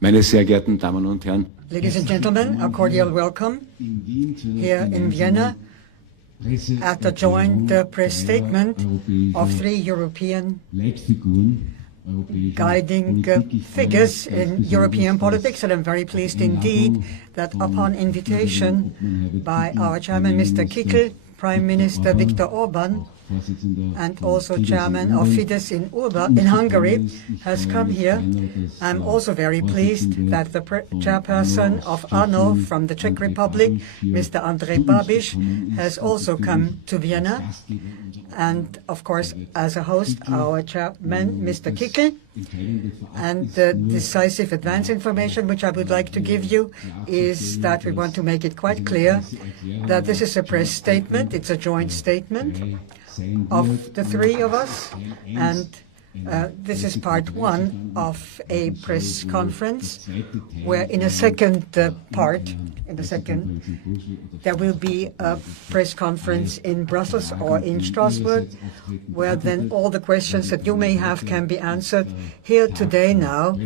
Meine sehr geehrten Damen und Herren, Ladies and gentlemen, a cordial welcome here in Vienna at the joint press statement of 3 European guiding figures in European politics, and I'm very pleased indeed that upon invitation by our chairman, Mr. Kickl, Prime Minister Viktor Orban, and also chairman of Fidesz in Hungary, has come here. I'm also very pleased that the chairperson of ANO from the Czech Republic, Mr. Andrej Babis, has also come to Vienna. And of course, as a host, our chairman, Mr. Kickl. And the decisive advance information which I would like to give you is that we want to make it quite clear that this is a press statement, it's a joint statement of the 3 of us, and this is part 1 of a press conference, where in a second part, there will be a press conference in Brussels or in Strasbourg, where then all the questions that you may have can be answered. Here today now,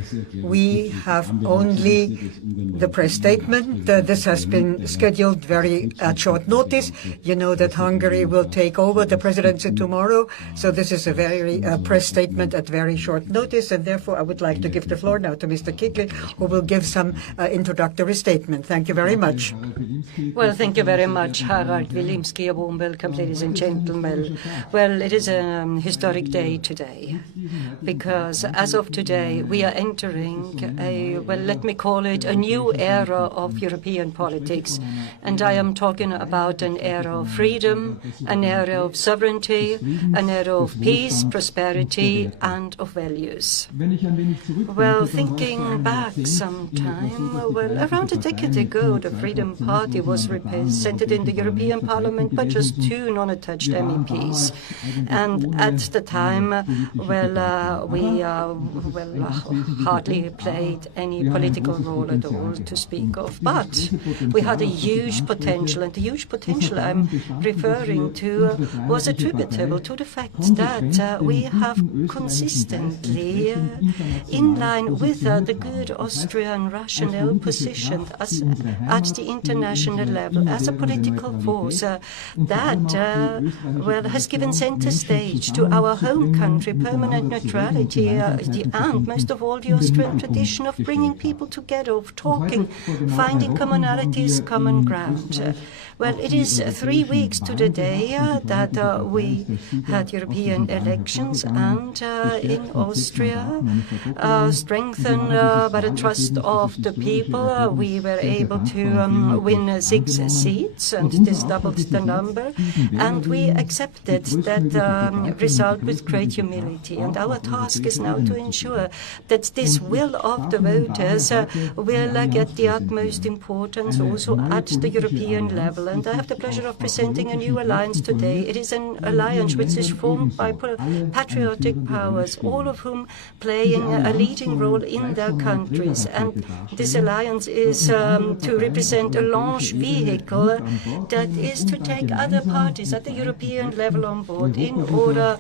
we have only the press statement. This has been scheduled very at short notice. You know that Hungary will take over the presidency tomorrow, so this is a very press statement at very short notice, and therefore I would like to give the floor now to Mr. Kickl, who will give some introductory statement. Thank you very much. Well, thank you very much, Harald Wilimski. A warm welcome, ladies and gentlemen. Well, it is a historic day today, because as of today, we are entering a, well, let me call it a new era of European politics. And I am talking about an era of freedom, an era of sovereignty, an era of peace, prosperity, and of values. Well, thinking back some time, well, around a decade ago, the Freedom Party was represented in the European Parliament by just 2 non-attached MEPs. And at the time, well, we hardly played any political role at all to speak of. But we had a huge potential, and the huge potential I'm referring to was attributable to the fact that we have consistently, in line with the good Austrian rationale, positioned us at the international level as a political force that well, has given center stage to our home country, permanent neutrality, and most of all the Austrian tradition of bringing people together, of talking, finding commonalities, common ground. Well, it is 3 weeks to the day that we had European elections, and in Austria, strengthened by the trust of the people, we were able to win 6 seats, and this doubled the number, and we accepted that result with great humility. And our task is now to ensure that this will of the voters will get the utmost importance also at the European level. And I have the pleasure of presenting a new alliance today. It is an alliance which is formed by patriotic powers, all of whom playing a leading role in their countries. And this alliance is to represent a launch vehicle that is to take other parties at the European level on board in order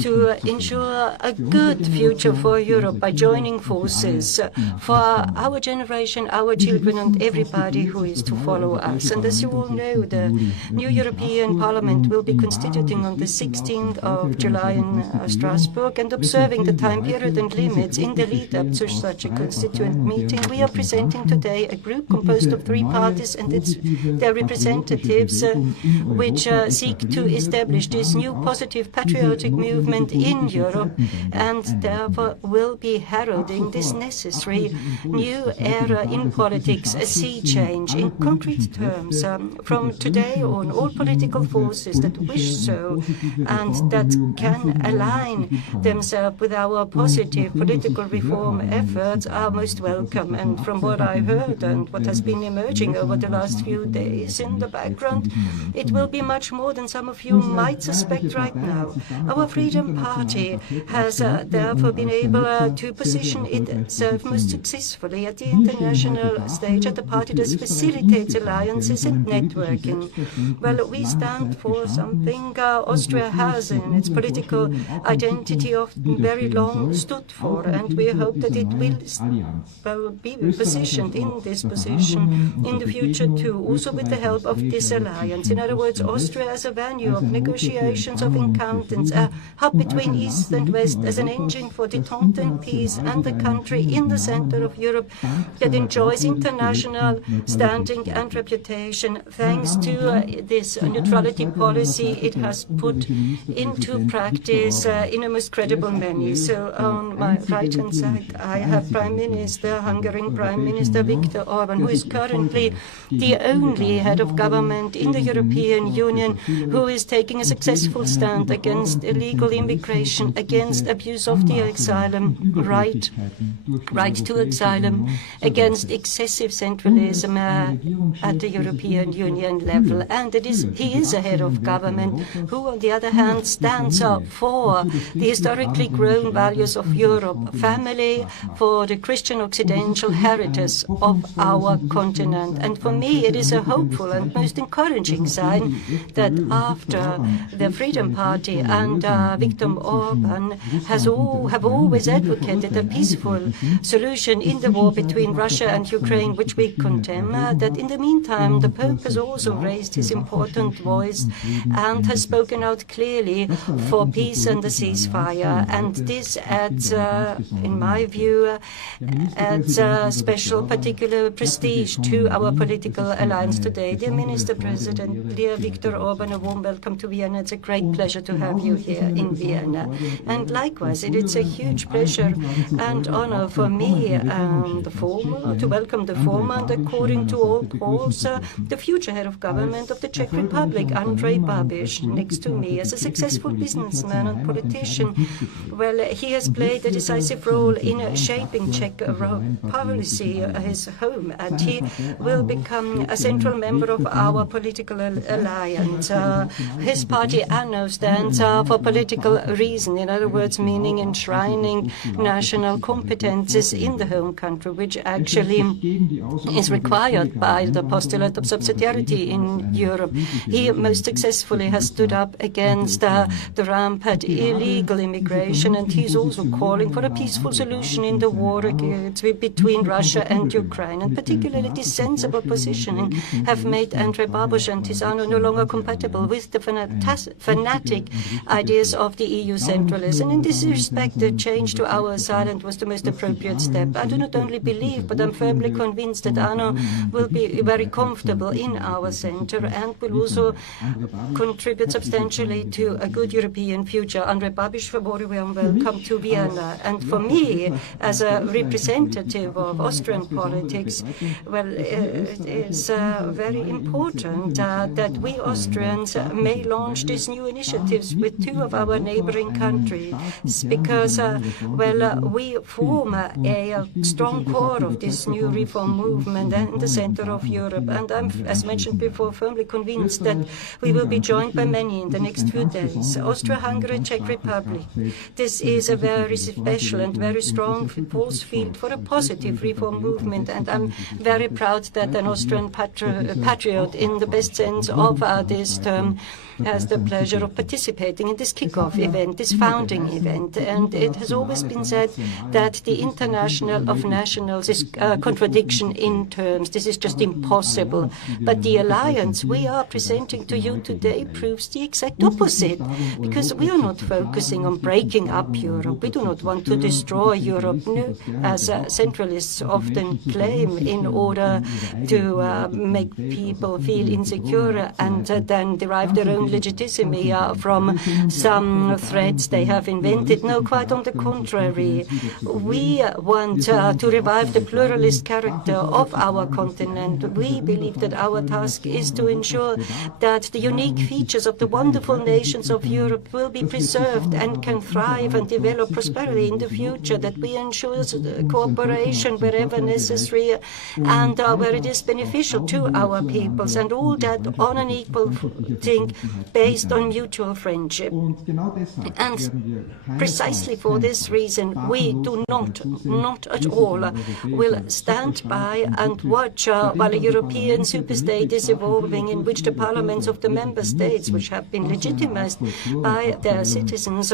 to ensure a good future for Europe by joining forces for our generation, our children, and everybody who is to follow us. And as you all know, the new European Parliament will be constituting on the 16th of July in Strasbourg, and observing the time period and limits in the lead-up to such a constituent meeting, we are presenting today a group composed of 3 parties and their representatives which seek to establish this new positive patriotic movement in Europe, and therefore will be heralding this necessary new era in politics, a sea change. In concrete terms, from today on, all political forces that wish so and that can align themselves with our positive political reform efforts are most welcome. And from what I heard and what has been emerging over the last few days in the background, it will be much more than some of you might suspect right now. Our Freedom Party has therefore been able to position itself most successfully at the international stage at the party that facilitates alliances and networking. Well, we stand for something Austria has in its political identity he often very long stood for, and we hope that it will be positioned in this position in the future too, also with the help of this alliance. In other words, Austria as a venue of negotiations, of encounters, a hub between East and West, as an engine for detente and peace, and a country in the center of Europe that enjoys international standing and reputation thanks to this neutrality policy it has put into practice in a most credible manner. So on my right-hand side, I have Prime Minister, Hungarian Prime Minister Viktor Orban, who is currently the only head of government in the European Union who is taking a successful stand against illegal immigration, against abuse of the asylum right to asylum, against excessive centralism at the European Union level. And he is a head of government who, on the other hand, stands up for the historically grown values of Europe, family, for the Christian Occidental heritage of our continent. And for me, it is a hopeful and most encouraging sign that after the Freedom Party and Viktor Orban have always advocated a peaceful solution in the war between Russia and Ukraine, which we condemn, that in the meantime the Pope has also raised his important voice and has spoken out clearly for peace and the ceasefire. And this adds, in my view, adds special particular prestige to our political alliance today. Dear Minister President, dear Viktor Orban, a warm welcome to Vienna. It's a great pleasure to have you here in Vienna. And likewise, it's a huge pleasure and honor for me to welcome the former and, according to all polls, the future head of government of the Czech Republic, Andrej Babis, next to me. As a successful businessman and politician, well, he has played a decisive role in shaping Czech policy, his home, and he will become a central member of our political alliance. His party, ANO, stands for political reason, in other words, meaning enshrining national competences in the home country, which actually is required by the postulate of subsidiarity in Europe. He most successfully has stood up against the rampant illegal immigration, and he's also calling for a peaceful solution in the war between Russia and Ukraine. And particularly this sensible positioning have made Andrej Babis and his ANO no longer compatible with the fanatic ideas of the EU centralists. And in this respect, the change to our side was the most appropriate step. I do not only believe, but I'm firmly convinced that ANO will be very comfortable in our center and will also contribute substantially to a good European future. Andrej Babis, a very warm welcome to Vienna. And for me, as a representative of Austrian politics, well, it is very important that we Austrians may launch these new initiatives with two of our neighboring countries, because, we form a strong core of this new reform movement in the center of Europe. And I'm, as mentioned before, firmly convinced that we will be joined by many in the next few days. Austria, Hungary, Czech Republic. This is a very special and very strong force field for a positive reform movement, and I'm very proud that an Austrian patriot in the best sense of this term has the pleasure of participating in this kick-off event, this founding event. And it has always been said that the international of nationals is a contradiction in terms. This is just impossible. But the alliance we are presenting to you today proves the exact opposite, because we are not focusing on breaking up Europe. We do not want to destroy Europe, no, as centralists often claim, in order to make people feel insecure and then derive their own legitimacy from some threats they have invented. No, quite on the contrary. We want to revive the pluralist character of our continent. We believe that our task is to ensure that the unique features of the wonderful nations of Europe will be preserved and can thrive and develop prosperity in the future, that we ensure cooperation wherever necessary and where it is beneficial to our peoples, and all that on an equal footing based on mutual friendship. And precisely for this reason, we do not at all, will stand by and watch while a European superstate is evolving, in which the parliaments of the member states, which have been legitimized by their citizens,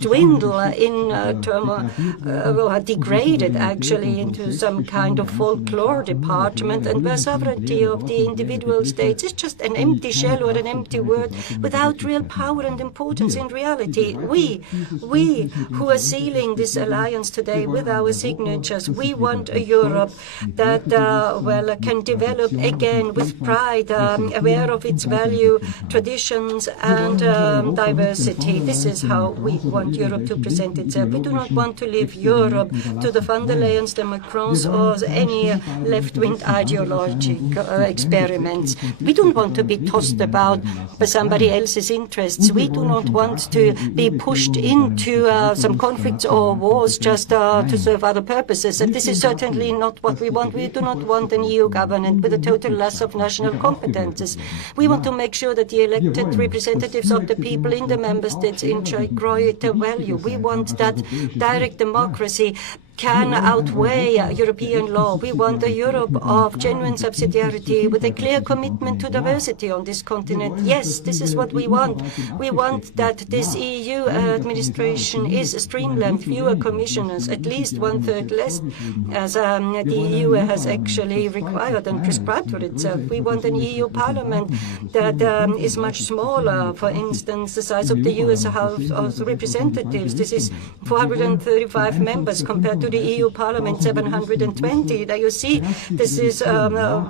dwindle in turmoil, are degraded actually into some kind of folklore department, and where sovereignty of the individual states is just an empty shell or an empty word without real power and importance in reality. We who are sealing this alliance today with our signatures, we want a Europe that can develop again with pride, aware of its value, traditions and diversity. This is how we want Europe to present itself. We do not want to leave Europe to the von der Leyens, the Macrons, or any left-wing ideological experiments. We don't want to be tossed about by somebody else's interests. We do not want to be pushed into some conflicts or wars just to serve other purposes. And this is certainly not what we want. We do not want an EU government with a total loss of national competences. We want to make sure that the elected representatives of the people in the member states enjoy greater value. We want that direct democracy can outweigh European law. We want a Europe of genuine subsidiarity with a clear commitment to diversity on this continent. Yes, this is what we want. We want that this EU administration is streamlined, fewer commissioners, at least 1/3 less, as the EU has actually required and prescribed for itself. We want an EU parliament that is much smaller, for instance, the size of the US House of Representatives. This is 435 members compared to the EU Parliament 720. Now you see, this is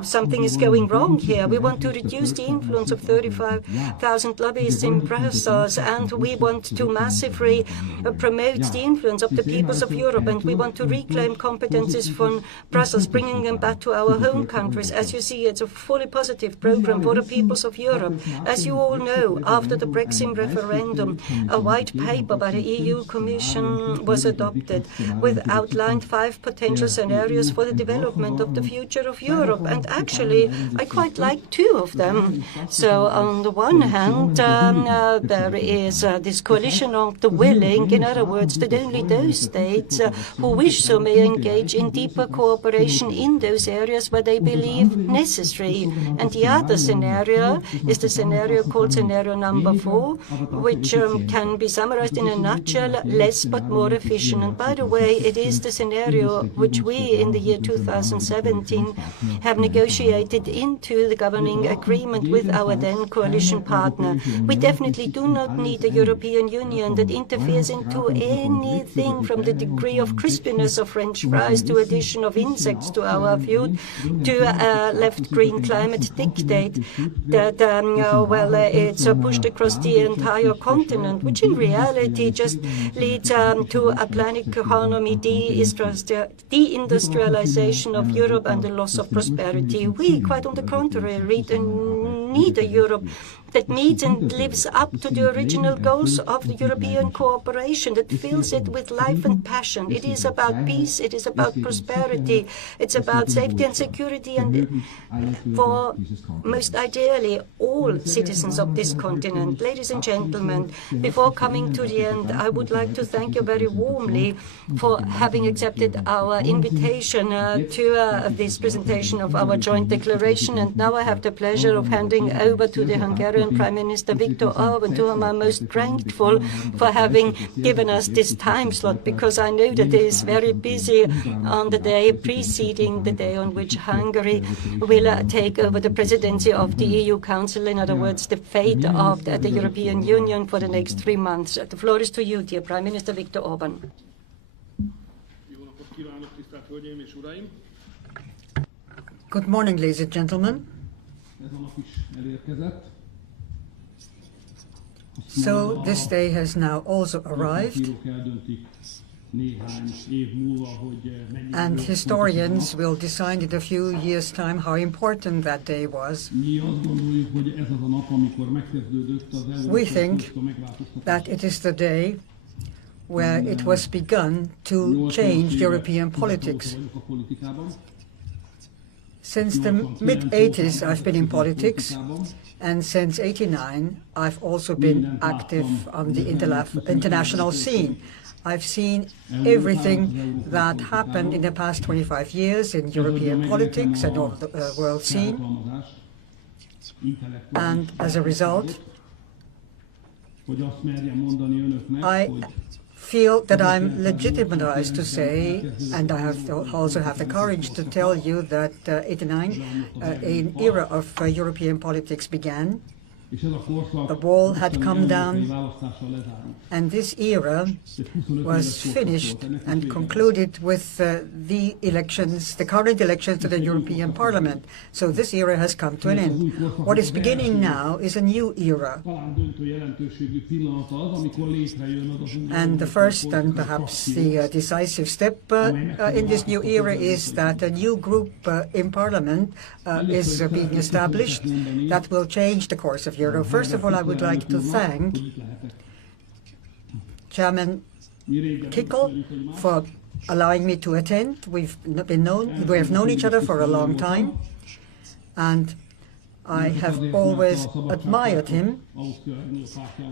something is going wrong here. We want to reduce the influence of 35,000 lobbyists in Brussels, and we want to massively promote the influence of the peoples of Europe, and we want to reclaim competences from Brussels, bringing them back to our home countries. As you see, it's a fully positive program for the peoples of Europe. As you all know, after the Brexit referendum, a white paper by the EU Commission was adopted with outlined 5 potential scenarios for the development of the future of Europe. And actually, I quite like 2 of them. So on the one hand, there is this coalition of the willing, in other words, that only those states who wish so may engage in deeper cooperation in those areas where they believe necessary. And the other scenario is the scenario called scenario number 4, which can be summarized in a nutshell: less but more efficient. And by the way, it is the scenario which we in the year 2017 have negotiated into the governing agreement with our then coalition partner. We definitely do not need a European Union that interferes into anything from the degree of crispiness of French fries to addition of insects to our food, to a left-green climate dictate that it's pushed across the entire continent, which in reality just leads to a planned economy, deindustrialization of Europe and the loss of prosperity. We, quite on the contrary, need a Europe that meets and lives up to the original goals of the European cooperation, that fills it with life and passion. It is about peace, it is about prosperity, it's about safety and security, and for, most ideally, all citizens of this continent. Ladies and gentlemen, before coming to the end, I would like to thank you very warmly for having accepted our invitation to this presentation of our joint declaration. And now I have the pleasure of handing over to the Hungarian Prime Minister Viktor Orban, to whom I'm most grateful for having given us this time slot, because I know that he is very busy on the day preceding the day on which Hungary will take over the presidency of the EU Council, in other words, the fate of the European Union for the next 3 months. The floor is to you, dear Prime Minister Viktor Orban. Good morning, ladies and gentlemen. So this day has now also arrived, and historians will decide in a few years' time how important that day was. We think that it is the day where it was begun to change European politics. Since the mid-80s, I've been in politics, and since '89, I've also been active on the international scene. I've seen everything that happened in the past 25 years in European politics and all the world scene. And as a result, I feel that I'm legitimized to say, and I also have the courage to tell you that '89, an era of European politics began. The wall had come down, and this era was finished and concluded with the elections, the current elections to the European Parliament. So this era has come to an end. What is beginning now is a new era. And the first and perhaps the decisive step in this new era is that a new group in Parliament is being established that will change the course of Europe. First of all, I would like to thank Chairman Kickl for allowing me to attend. We have known each other for a long time, and I have always admired him,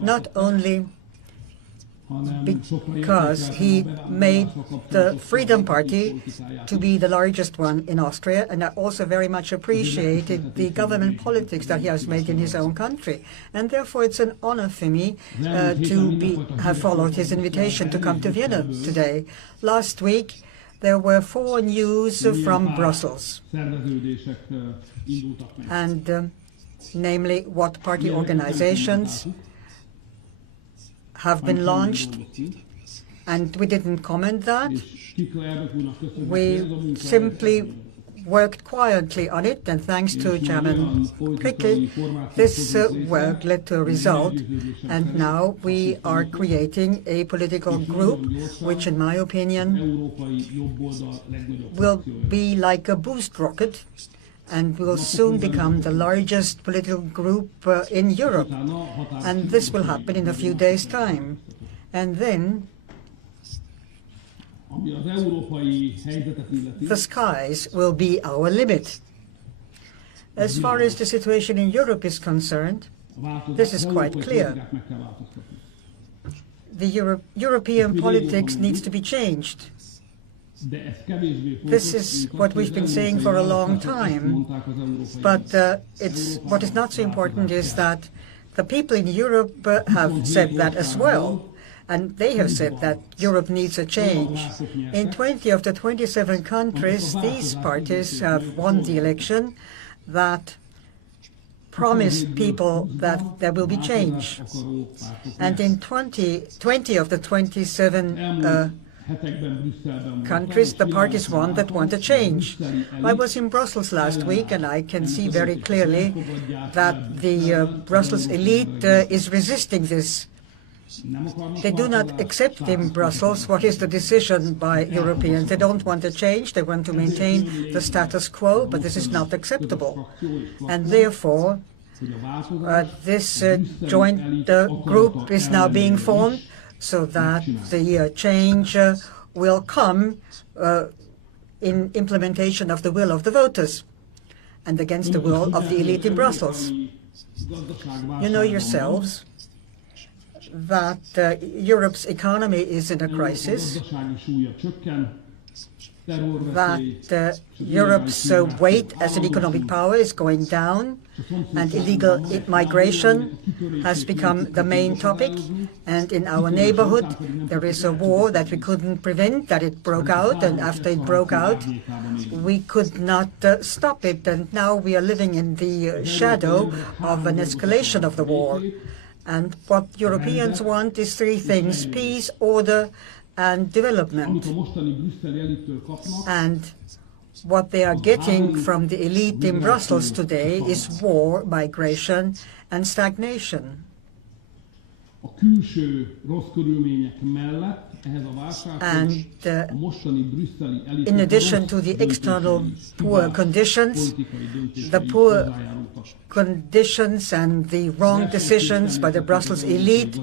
not only because he made the Freedom Party to be the largest one in Austria, and I also very much appreciated the government politics that he has made in his own country. And therefore it's an honor for me to have followed his invitation to come to Vienna today. Last week there were 4 news from Brussels, and namely what party organizations have been launched, and we didn't comment that. We simply worked quietly on it, and thanks to Chairman Kickl, this work led to a result, and now we are creating a political group which, in my opinion, will be like a boost rocket and will soon become the largest political group in Europe. And this will happen in a few days' time. And then the skies will be our limit. As far as the situation in Europe is concerned, this is quite clear. The European politics needs to be changed. This is what we've been saying for a long time, but what is not so important is that the people in Europe have said that as well, and they have said that Europe needs a change. In 20 of the 27 countries, these parties have won the election that promised people that there will be change. And in 20 of the 27 countries, the parties won that want a change. I was in Brussels last week, and I can see very clearly that the Brussels elite is resisting this. They do not accept in Brussels what is the decision by Europeans. They don't want a change. They want to maintain the status quo, but this is not acceptable. And therefore, this joint group is now being formed, so that the change will come in implementation of the will of the voters and against the will of the elite in Brussels. You know yourselves that Europe's economy is in a crisis, that Europe's weight as an economic power is going down, and illegal migration has become the main topic. And in our neighborhood, there is a war that we couldn't prevent, that it broke out, and after it broke out, we could not stop it. And now we are living in the shadow of an escalation of the war. And what Europeans want is 3 things: peace, order, and development. And what they are getting from the elite in Brussels today is war, migration, and stagnation. And in addition to the external poor conditions, the poor conditions and the wrong decisions by the Brussels elite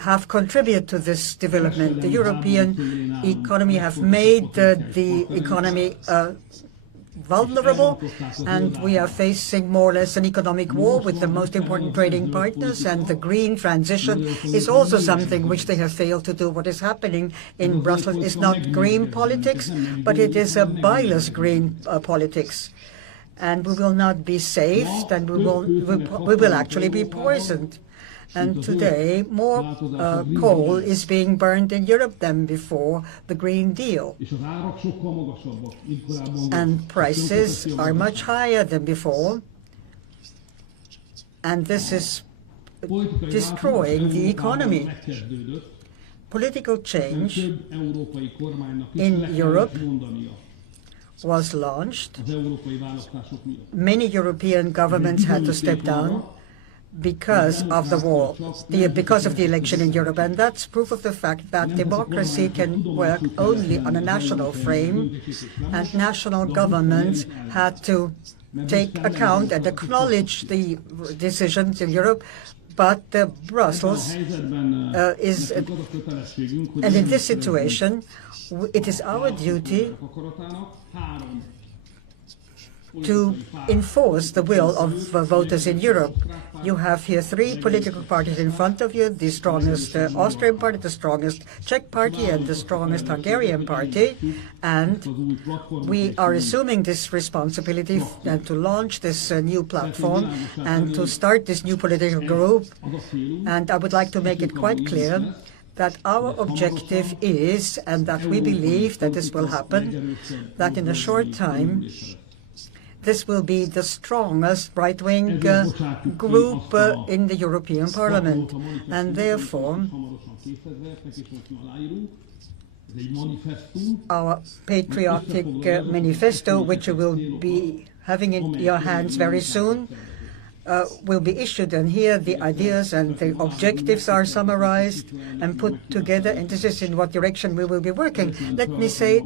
have contributed to this development. The European economy have made the economy vulnerable, and we are facing more or less an economic war with the most important trading partners, and the green transition is also something which they have failed to do. What is happening in Brussels is not green politics, but it is a biased green politics. And we will not be saved, and we will actually be poisoned. And today, more coal is being burned in Europe than before the Green Deal. And prices are much higher than before. And this is destroying the economy. Political change in Europe was launched. Many European governments had to step down because of the war, because of the election in Europe. And that's proof of the fact that democracy can work only on a national frame, and national governments had to take account and acknowledge the decisions in Europe. But Brussels is, and in this situation, it is our duty to enforce the will of voters in Europe. You have here three political parties in front of you: the strongest Austrian party, the strongest Czech party, and the strongest Hungarian party. And we are assuming this responsibility to launch this new platform and to start this new political group. And I would like to make it quite clear that our objective is, and that we believe that this will happen, that in a short time this will be the strongest right-wing group in the European Parliament. And therefore, our patriotic manifesto, which you will be having in your hands very soon, will be issued, and here the ideas and the objectives are summarized and put together, and this is in what direction we will be working. Let me say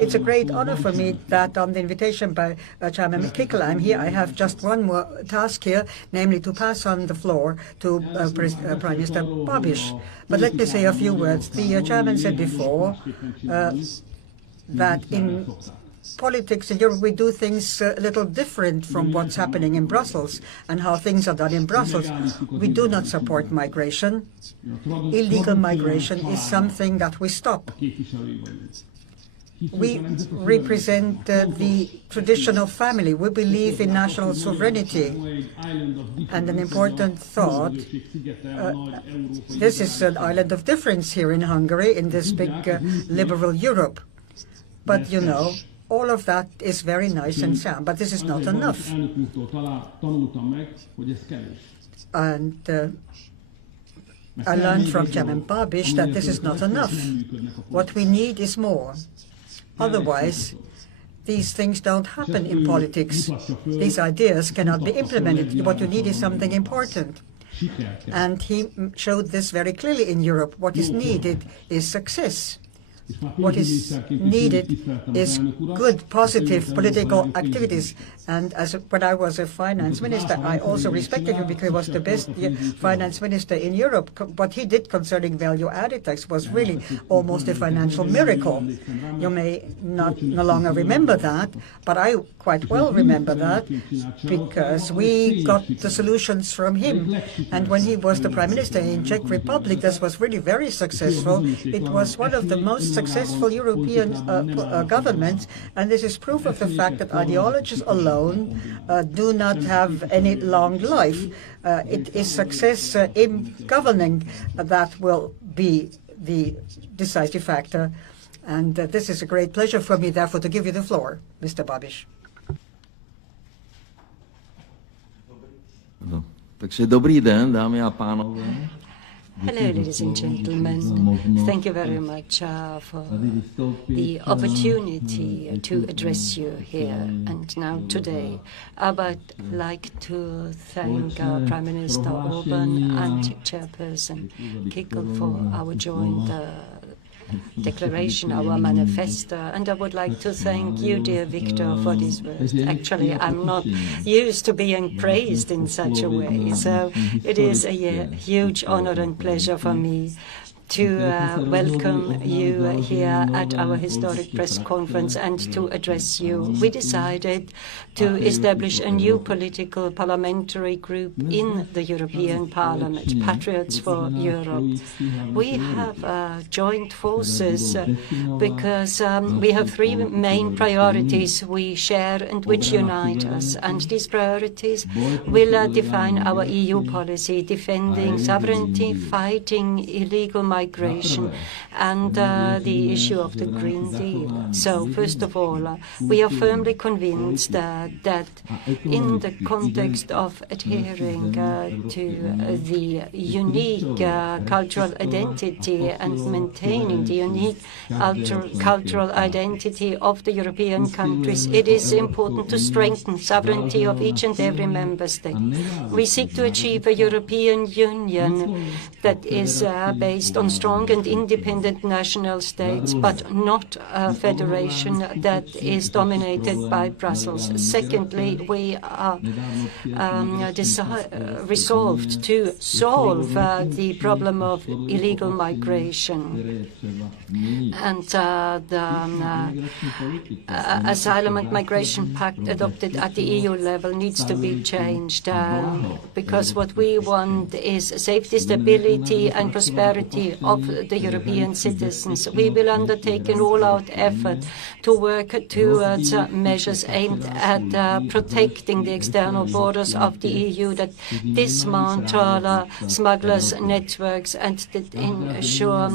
it's a great honor for me that on the invitation by Chairman Kickl, I'm here. I have just one more task here, namely to pass on the floor to Prime Minister Babis. But let me say a few words. The Chairman said before that in politics in Europe we do things a little different from what's happening in Brussels and how things are done in Brussels. We do not support migration. Illegal migration is something that we stop. We represent the traditional family. We believe in national sovereignty. And an important thought, this is an island of difference here in Hungary, in this big liberal Europe. But you know, all of that is very nice and sound, but this is not enough. And I learned from Chairman Babis that this is not enough. What we need is more. Otherwise, these things don't happen in politics. These ideas cannot be implemented. What you need is something important. And he showed this very clearly in Europe. What is needed is success. What is needed is good, positive political activities. And when I was a finance minister, I also respected him because he was the best finance minister in Europe. What he did concerning value-added tax was really almost a financial miracle. You may no longer remember that, but I quite well remember that because we got the solutions from him. And when he was the Prime Minister in Czech Republic, this was really very successful. It was one of the most successful European governments, and this is proof of the fact that ideologies alone do not have any long life. It is success in governing that will be the decisive factor. And this is a great pleasure for me, therefore, to give you the floor, Mr. Babis. Takže dobrý den, dámy a pánové. Hello, ladies and gentlemen. Thank you very much for the opportunity to address you here and now today. I would like to thank Prime Minister Orban and Chairperson Kickl for our joint declaration, our manifesto, and I would like to thank you, dear Viktor, for these words. Actually, I'm not used to being praised in such a way, so it is a huge honor and pleasure for me to welcome you here at our historic press conference and to address you. We decided to establish a new political parliamentary group in the European Parliament, Patriots for Europe. We have joined forces because we have three main priorities we share and which unite us. And these priorities will define our EU policy, defending sovereignty, fighting illegal migration, and the issue of the Green Deal. So, first of all, we are firmly convinced that in the context of adhering to the unique cultural identity and maintaining the unique cultural identity of the European countries, it is important to strengthen sovereignty of each and every member state. We seek to achieve a European Union that is based on strong and independent national states, but not a federation that is dominated by Brussels. Secondly, we are resolved to solve the problem of illegal migration. And the Asylum and Migration Pact adopted at the EU level needs to be changed because what we want is safety, stability and prosperity of the European citizens. We will undertake an all-out effort to work towards measures aimed at protecting the external borders of the EU, that dismantle smugglers' networks and that ensure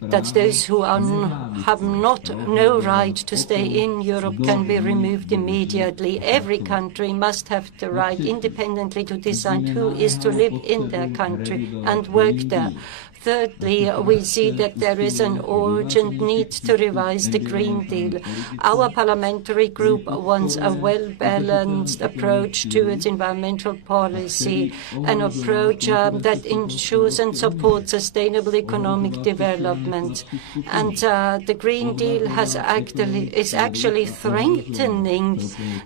that those who have no right to stay in Europe can be removed immediately. Every country must have the right independently to decide who is to live in their country and work there. Thirdly, we see that there is an urgent need to revise the Green Deal. Our parliamentary group wants a well-balanced approach to its environmental policy, an approach that ensures and supports sustainable economic development. And the Green Deal is actually strengthening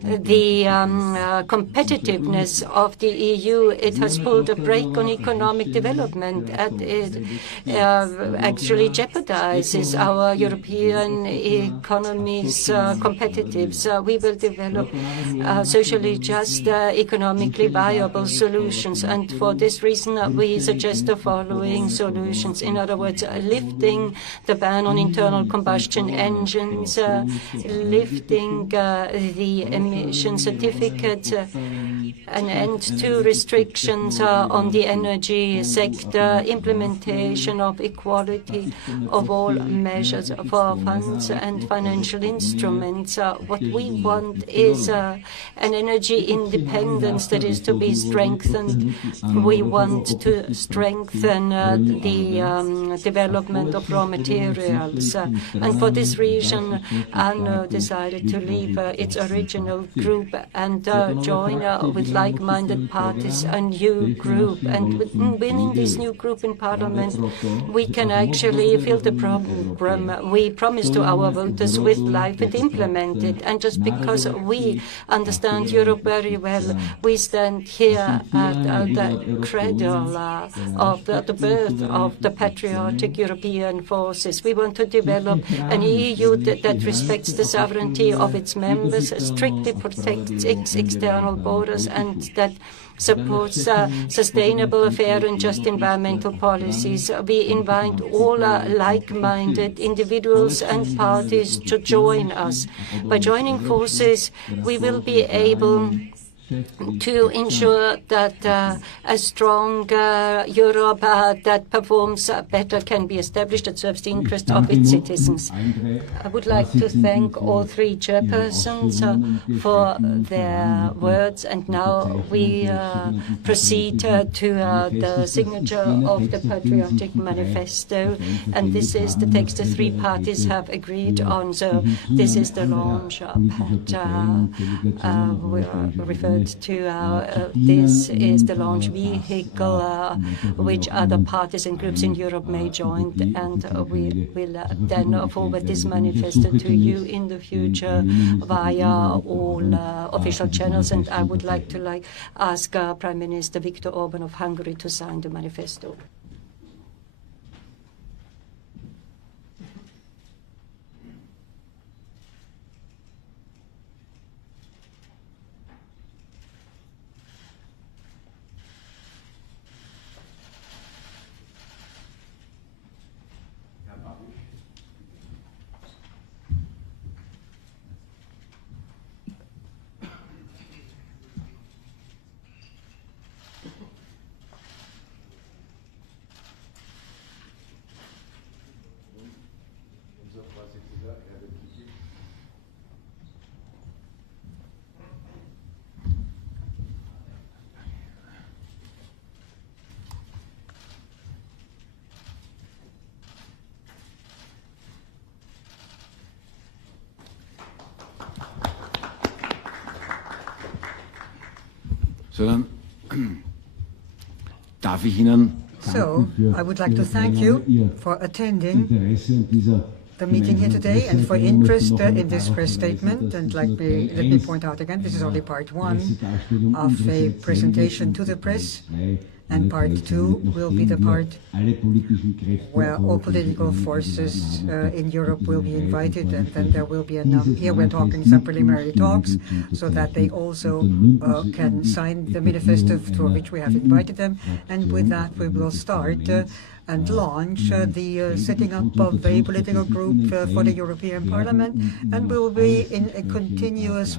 the competitiveness of the EU. It has pulled a brake on economic development, and it actually jeopardizes our European economy's competitiveness. We will develop socially just, economically viable solutions, and for this reason we suggest the following solutions. In other words, lifting the ban on internal combustion engines, lifting the emission certificate, an end to restrictions on the energy sector, implementation of equality of all measures for funds and financial instruments. What we want is an energy independence that is to be strengthened. We want to strengthen the development of raw materials. And for this reason, ANO decided to leave its original group and join with like-minded parties a new group. And within this new group in Parliament, we can actually fill the program we promised to our voters with life and implement it. And just because we understand Europe very well, we stand here at the cradle of the birth of the patriotic European forces. We want to develop an EU that respects the sovereignty of its members, strictly protects its external borders, and that supports sustainable, fair and just environmental policies. We invite all like-minded individuals and parties to join us. By joining forces, we will be able to ensure that a strong Europe that performs better can be established that serves the interest of its citizens. I would like to thank all three chairpersons for their words, and now we proceed to the signature of the Patriotic Manifesto, and this is the text the three parties have agreed on. So this is the launch that we referred to. This is the launch vehicle which other parties and groups in Europe may join, and we will then forward this manifesto to you in the future via all official channels. And I would like to ask Prime Minister Viktor Orban of Hungary to sign the manifesto. So, dann darf ich Ihnen So, I would like to thank you for attending the meeting here today and for interest in this press statement. And let me point out again, this is only part one of a presentation to the press, and part two will be the part where all political forces in Europe will be invited, and then there will be a here we're talking some preliminary talks so that they also can sign the manifesto for which we have invited them, and with that we will start and launch the setting up of a political group for the European Parliament, and we will be in a continuous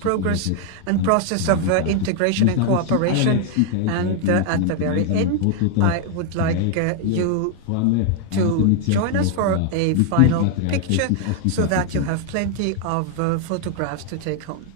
progress and process of integration and cooperation. And at the very end, I would like you to join us for a final picture so that you have plenty of photographs to take home.